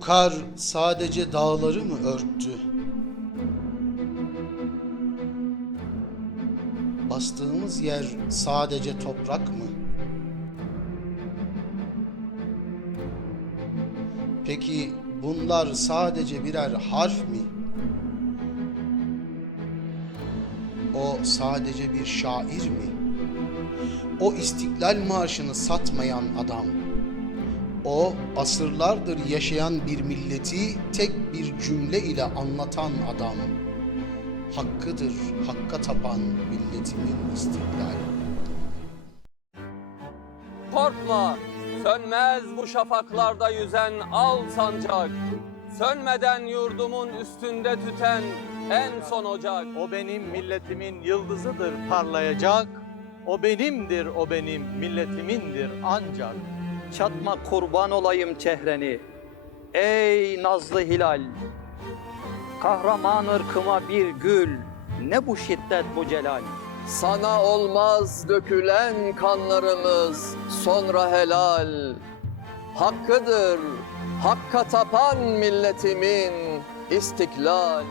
kar sadece dağları mı örttü? Bastığımız yer sadece toprak mı? Peki bunlar sadece birer harf mi? O sadece bir şair mi? O İstiklal Marşı'nı satmayan adam. O asırlardır yaşayan bir milleti tek bir cümle ile anlatan adam. Hakkıdır hakka tapan milletimin istiklal. Korkma, sönmez bu şafaklarda yüzen al sancak. Sönmeden yurdumun üstünde tüten en son ocak. O benim milletimin yıldızıdır parlayacak. O benimdir, o benim milletimindir ancak. Çatma kurban olayım çehreni. Ey nazlı hilal. Kahraman ırkıma bir gül. Ne bu şiddet bu celal. Sana olmaz dökülen kanlarımız sonra helal. Hakkıdır, hakka tapan milletimin istiklal.